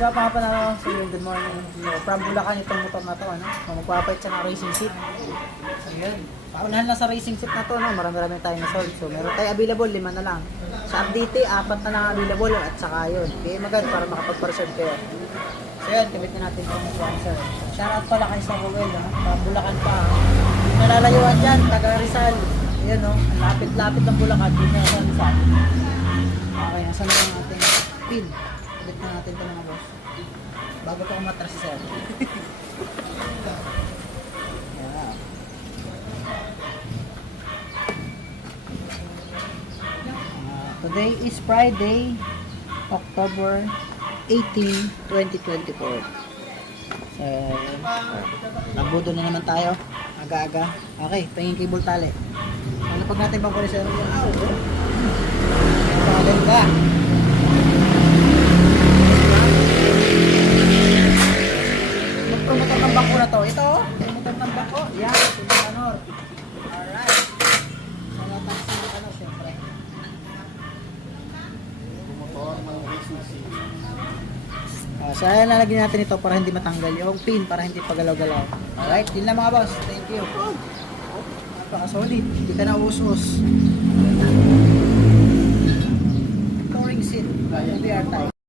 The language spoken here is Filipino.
So, mga panalo, so yun, good morning. So, from Bulacan itong motor na to, ano? So, magpapait siya ng racing seat. So, yun. Paunahan lang sa racing seat na to, no? Marami-rami tayong na-sold. So, meron tayo available, lima na lang. Sa update, apat na lang available at saka yun. Kaya magad para makapag-reserve kayo. So, yun, kamit na natin itong sponsor. Shoutout pala kay Sir Ruel, ha? From Bulacan pa, ha? Nalalayuan dyan, taga Rizal. Ayan, no? Ang lapit-lapit ng Bulacan, dito sa Rizal. Okay, nasa na ang ating pin. Ulit na natin ito mga boss. Bago pa umatras si sir. Ah, today is Friday, October 18, 2024. So, nabudo na naman tayo. Aga-aga. Okay, tingin cable tali. Ano pag natin kulisero? Wow! Maganda. Uh, so, ayan, lalagyan natin ito para hindi matanggal yung pin, para hindi pagalaw-galaw. Alright, yun lang mga boss. Thank you. Napaka-solid. Hindi ka na us-us. Touring seat. BBR type.